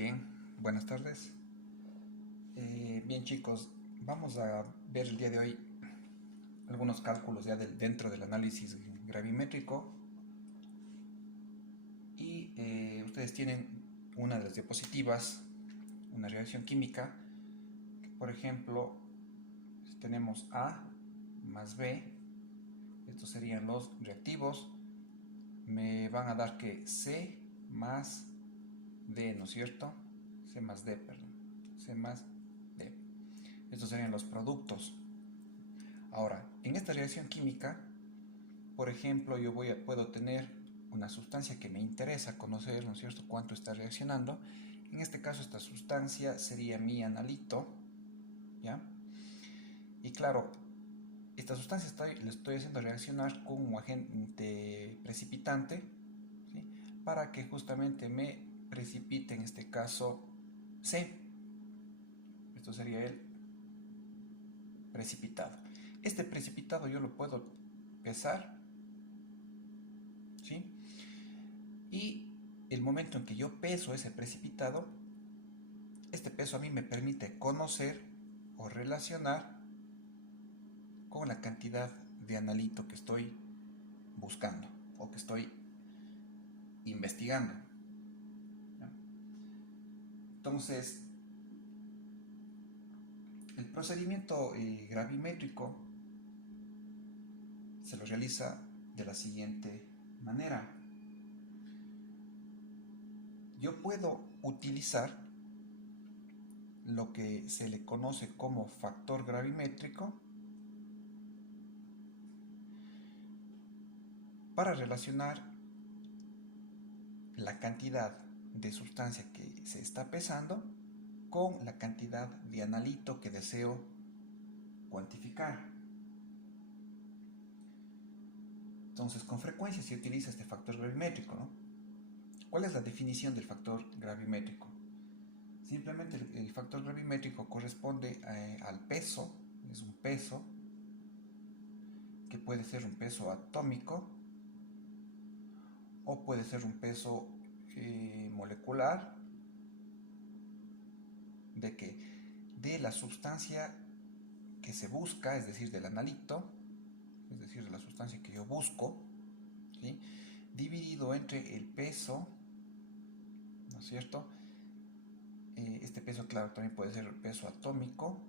Bien, buenas tardes. Bien chicos, vamos a ver el día de hoy algunos cálculos ya dentro del análisis gravimétrico y ustedes tienen una de las diapositivas, una reacción química. Por ejemplo, tenemos A más B, estos serían los reactivos, me van a dar que C más D, ¿no es cierto? C más D, perdón, C más D. Estos serían los productos. Ahora, en esta reacción química, por ejemplo, puedo tener una sustancia que me interesa conocer, ¿no es cierto?, cuánto está reaccionando. En este caso, esta sustancia sería mi analito, ¿ya? Y claro, esta sustancia le estoy haciendo reaccionar con un agente precipitante, ¿sí?, para que justamente me precipite, en este caso, C. Esto sería el precipitado. Este precipitado yo lo puedo pesar, ¿sí? Y el momento en que yo peso ese precipitado, este peso a mí me permite conocer o relacionar con la cantidad de analito que estoy buscando o que estoy investigando. Entonces, el procedimiento gravimétrico se lo realiza de la siguiente manera. Yo puedo utilizar lo que se le conoce como factor gravimétrico para relacionar la cantidad de sustancia que se está pesando con la cantidad de analito que deseo cuantificar. Entonces, con frecuencia se utiliza este factor gravimétrico, ¿no? ¿Cuál es la definición del factor gravimétrico? Simplemente el factor gravimétrico corresponde al peso, es un peso que puede ser un peso atómico o puede ser un peso molecular de que de la sustancia que se busca, es decir, del analito, es decir, de la sustancia que yo busco, ¿sí?, dividido entre el peso, ¿no es cierto? Este peso, claro, también puede ser peso atómico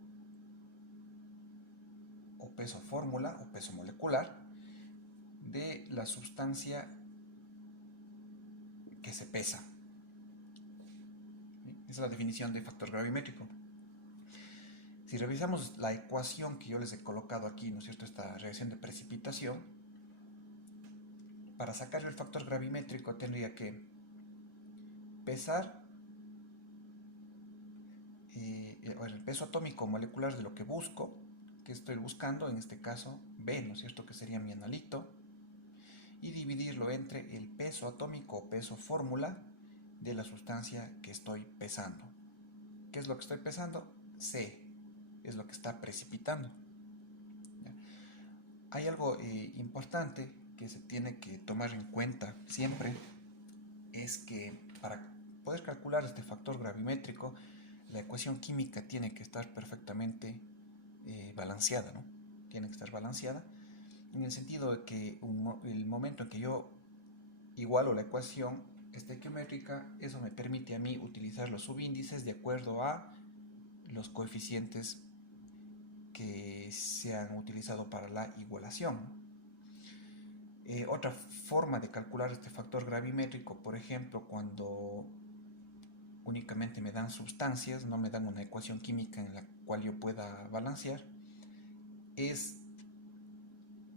o peso fórmula o peso molecular de la sustancia que se pesa. Esa es la definición de factor gravimétrico. Si revisamos la ecuación que yo les he colocado aquí, ¿no es cierto?, esta reacción de precipitación, para sacar el factor gravimétrico tendría que pesar el peso atómico molecular de lo que busco, que estoy buscando, en este caso B, ¿no es cierto?, que sería mi analito, y dividirlo entre el peso atómico o peso fórmula de la sustancia que estoy pesando. ¿Qué es lo que estoy pesando? C, es lo que está precipitando. ¿Ya? Hay algo importante que se tiene que tomar en cuenta siempre, es que para poder calcular este factor gravimétrico, la ecuación química tiene que estar perfectamente balanceada, ¿no? Tiene que estar balanceada en el sentido de que el momento en que yo igualo la ecuación estequiométrica, eso me permite a mí utilizar los subíndices de acuerdo a los coeficientes que se han utilizado para la igualación. Otra forma de calcular este factor gravimétrico, por ejemplo, cuando únicamente me dan sustancias, no me dan una ecuación química en la cual yo pueda balancear, es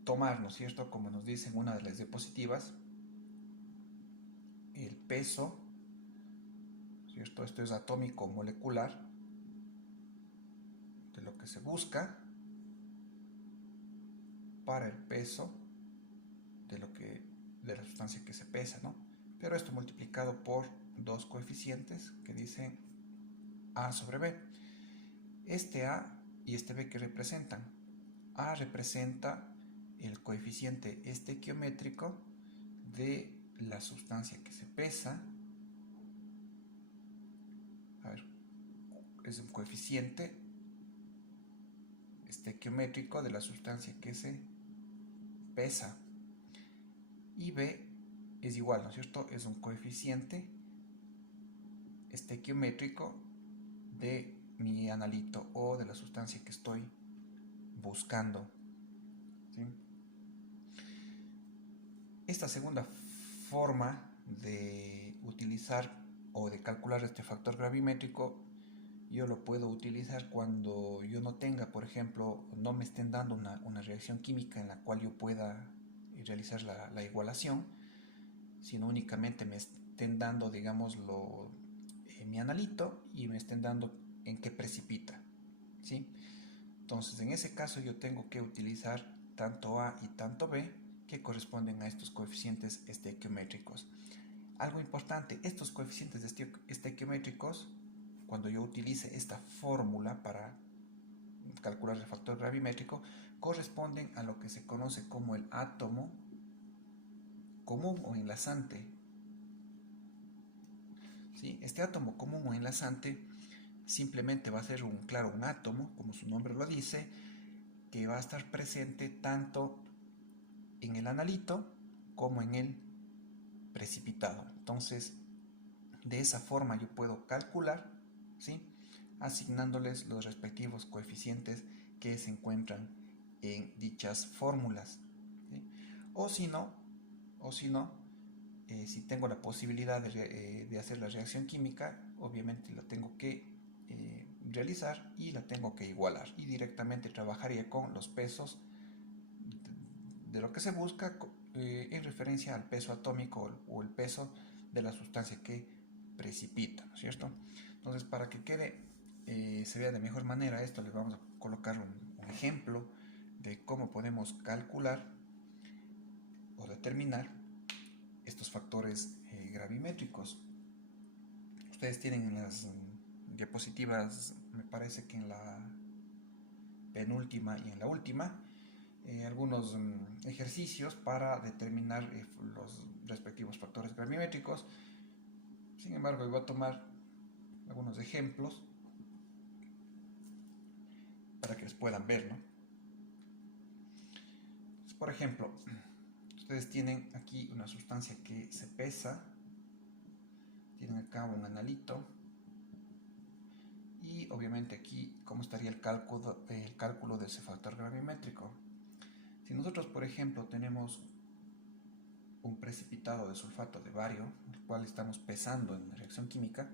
tomar, ¿no es cierto?, como nos dice en una de las diapositivas, el peso, ¿cierto? Esto es atómico molecular de lo que se busca para el peso de la sustancia que se pesa, ¿no? Pero esto multiplicado por dos coeficientes que dicen A sobre B. Este A y este B, ¿que representan? A representa el coeficiente estequiométrico de la sustancia que se pesa, es un coeficiente estequiométrico de la sustancia que se pesa. Y B es igual, ¿no es cierto? Es un coeficiente estequiométrico de mi analito o de la sustancia que estoy buscando, ¿sí? Esta segunda forma de utilizar o de calcular este factor gravimétrico yo lo puedo utilizar cuando yo no tenga, por ejemplo, no me estén dando una reacción química en la cual yo pueda realizar la igualación, sino únicamente me estén dando, digamos, mi analito y me estén dando en qué precipita, ¿sí? Entonces, en ese caso yo tengo que utilizar tanto A y tanto B que corresponden a estos coeficientes estequiométricos. Algo importante, estos coeficientes estequiométricos, cuando yo utilice esta fórmula para calcular el factor gravimétrico, corresponden a lo que se conoce como el átomo común o enlazante. ¿Sí? Este átomo común o enlazante simplemente va a ser un átomo, como su nombre lo dice, que va a estar presente tanto en el analito como en el precipitado. Entonces, de esa forma yo puedo calcular, ¿sí?, asignándoles los respectivos coeficientes que se encuentran en dichas fórmulas, ¿sí? O si no, si tengo la posibilidad de hacer la reacción química, obviamente la tengo que realizar y la tengo que igualar, y directamente trabajaría con los pesos de lo que se busca en referencia al peso atómico o el peso de la sustancia que precipita, ¿no es cierto? Entonces, para que se vea de mejor manera esto, les vamos a colocar un ejemplo de cómo podemos calcular o determinar estos factores gravimétricos. Ustedes tienen en las diapositivas, me parece que en la penúltima y en la última, algunos ejercicios para determinar los respectivos factores gravimétricos. Sin embargo, voy a tomar algunos ejemplos para que les puedan ver, ¿no? Entonces, por ejemplo, ustedes tienen aquí una sustancia que se pesa, tienen acá un analito, y obviamente aquí cómo estaría el cálculo de ese factor gravimétrico. Si nosotros, por ejemplo, tenemos un precipitado de sulfato de bario, el cual estamos pesando en reacción química,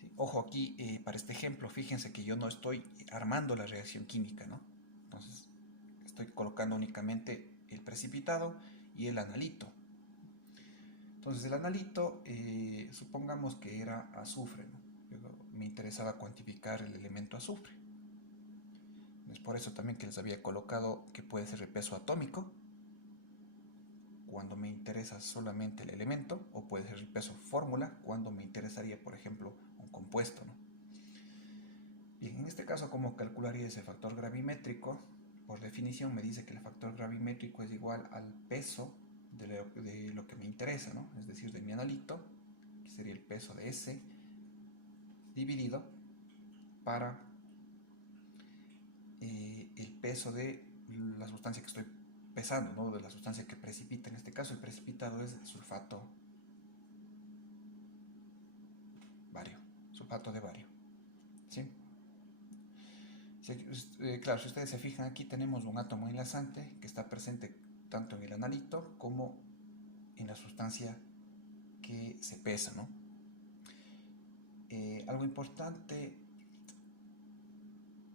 ¿sí? Ojo aquí, para este ejemplo, fíjense que yo no estoy armando la reacción química, ¿no? Entonces, estoy colocando únicamente el precipitado y el analito. Entonces, el analito, supongamos que era azufre, ¿no? Me interesaba cuantificar el elemento azufre. Es por eso también que les había colocado que puede ser el peso atómico, cuando me interesa solamente el elemento, o puede ser el peso fórmula, cuando me interesaría, por ejemplo, un compuesto, ¿no? Bien, en este caso, ¿cómo calcularía ese factor gravimétrico? Por definición me dice que el factor gravimétrico es igual al peso de lo que me interesa, ¿no? Es decir, de mi analito, que sería el peso de S, dividido para el peso de la sustancia que estoy pesando, ¿no? De la sustancia que precipita. En este caso, el precipitado es sulfato de bario, ¿sí? Claro, si ustedes se fijan, aquí tenemos un átomo enlazante que está presente tanto en el analito como en la sustancia que se pesa, ¿no? Algo importante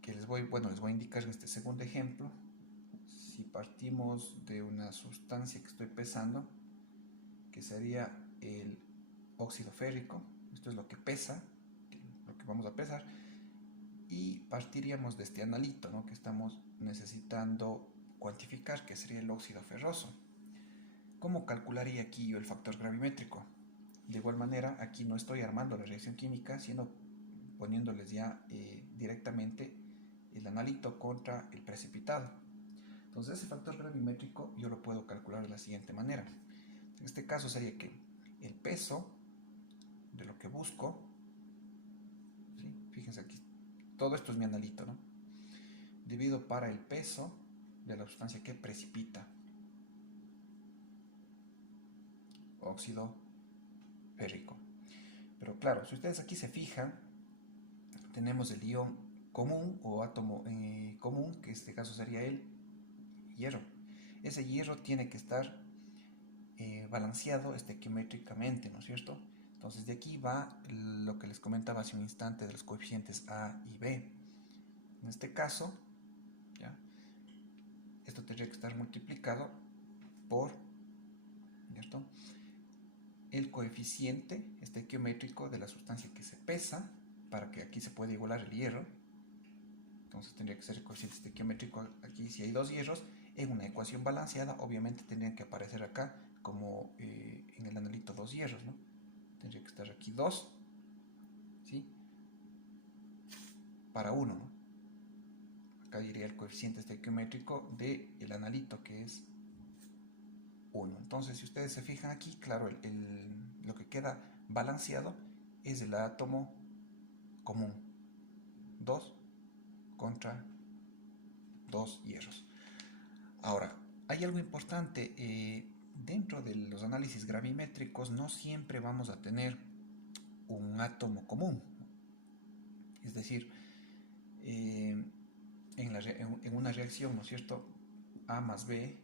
que les voy a indicar en este segundo ejemplo: si partimos de una sustancia que estoy pesando, que sería el óxido férrico, esto es lo que pesa, lo que vamos a pesar, y partiríamos de este analito, ¿no?, que estamos necesitando cuantificar, que sería el óxido ferroso. ¿Cómo calcularía aquí yo el factor gravimétrico? De igual manera, aquí no estoy armando la reacción química, sino poniéndoles ya directamente el analito contra el precipitado. Entonces, ese factor gravimétrico yo lo puedo calcular de la siguiente manera. En este caso sería que el peso de lo que busco, ¿sí?, fíjense fíjense aquí, todo esto es mi analito, ¿no? Dividido para el peso de la sustancia que precipita, óxido férrico. Pero claro, si ustedes aquí se fijan, tenemos el ion común o átomo común, que en este caso sería el hierro. Ese hierro tiene que estar balanceado estequiométricamente, ¿no es cierto? Entonces de aquí va lo que les comentaba hace un instante de los coeficientes A y B. En este caso, ¿ya? Esto tendría que estar multiplicado por, ¿cierto?, el coeficiente estequiométrico de la sustancia que se pesa, para que aquí se pueda igualar el hierro. Entonces tendría que ser el coeficiente estequiométrico aquí. Si hay dos hierros en una ecuación balanceada, obviamente tendrían que aparecer acá como en el analito dos hierros, ¿no? Tendría que estar aquí 2, ¿sí?, para 1, ¿no? Acá iría el coeficiente estequiométrico del analito, que es 1. Entonces, si ustedes se fijan aquí, claro, lo que queda balanceado es el átomo común. 2 contra 2 hierros. Ahora, hay algo importante. Dentro de los análisis gravimétricos no siempre vamos a tener un átomo común. Es decir, en una reacción, ¿no es cierto?, A más B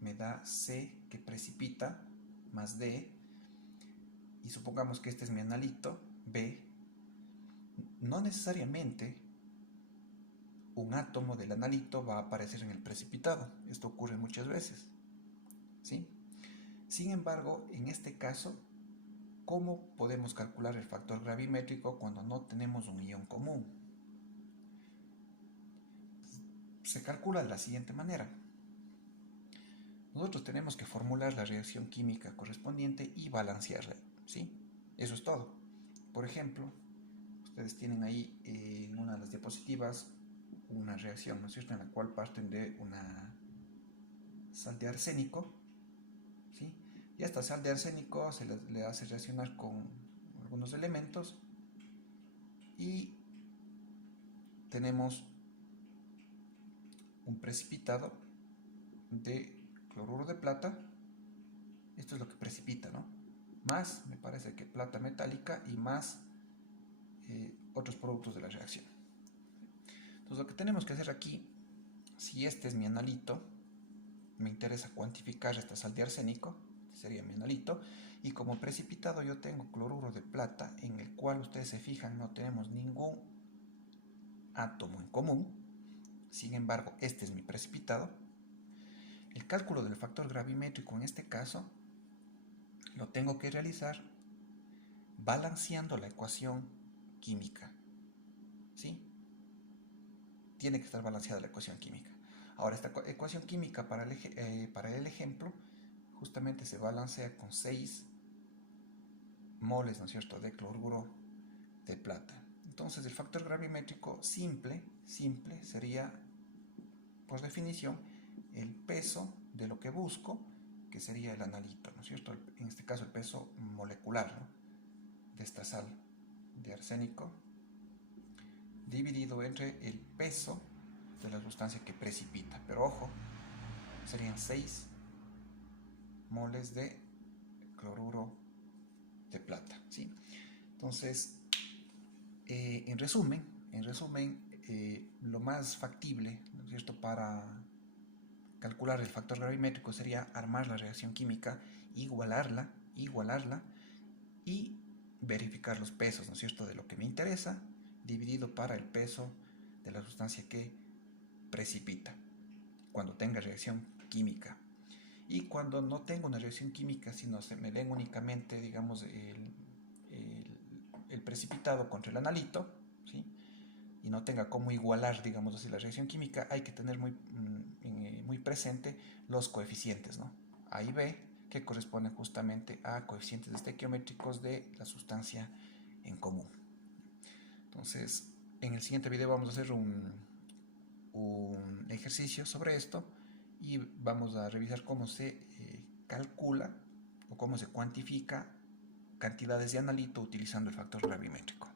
me da C, que precipita, más D, y supongamos que este es mi analito, B. No necesariamente un átomo del analito va a aparecer en el precipitado. Esto ocurre muchas veces, ¿sí? Sin embargo, en este caso, ¿cómo podemos calcular el factor gravimétrico cuando no tenemos un ion común? Se calcula de la siguiente manera. Nosotros tenemos que formular la reacción química correspondiente y balancearla, ¿sí? Eso es todo. Por ejemplo, ustedes tienen ahí en una de las diapositivas una reacción, ¿no es cierto?, en la cual parten de una sal de arsénico, ¿sí? Y a esta sal de arsénico se le hace reaccionar con algunos elementos y tenemos un precipitado de cloruro de plata. Esto es lo que precipita, ¿no? Más, me parece que plata metálica, y más otros productos de la reacción. Entonces lo que tenemos que hacer aquí, si este es mi analito, me interesa cuantificar esta sal de arsénico, este sería mi analito, y como precipitado yo tengo cloruro de plata, en el cual ustedes se fijan no tenemos ningún átomo en común. Sin embargo, este es mi precipitado. El cálculo del factor gravimétrico en este caso lo tengo que realizar balanceando la ecuación química, ¿sí? Tiene que estar balanceada la ecuación química. Ahora, esta ecuación química para el ejemplo justamente se balancea con 6 moles, ¿no es cierto?, de cloruro de plata. Entonces, el factor gravimétrico simple sería, por definición, el peso de lo que busco, que sería el analito, ¿no es cierto?, en este caso el peso molecular, ¿no?, de esta sal de arsénico, dividido entre el peso de la sustancia que precipita. Pero ojo, serían 6 moles de cloruro de plata, ¿sí? Entonces, en resumen, lo más factible, ¿no es cierto?, para calcular el factor gravimétrico sería armar la reacción química, igualarla y verificar los pesos, ¿no es cierto?, de lo que me interesa, dividido para el peso de la sustancia que precipita, cuando tenga reacción química. Y cuando no tengo una reacción química, sino se me den únicamente, digamos, el precipitado contra el analito, ¿sí?, y no tenga cómo igualar, digamos así, la reacción química, hay que tener muy presente los coeficientes, ¿no?, A y B, que corresponden justamente a coeficientes estequiométricos de la sustancia en común. Entonces, en el siguiente video vamos a hacer un ejercicio sobre esto y vamos a revisar cómo se calcula o cómo se cuantifica cantidades de analito utilizando el factor gravimétrico.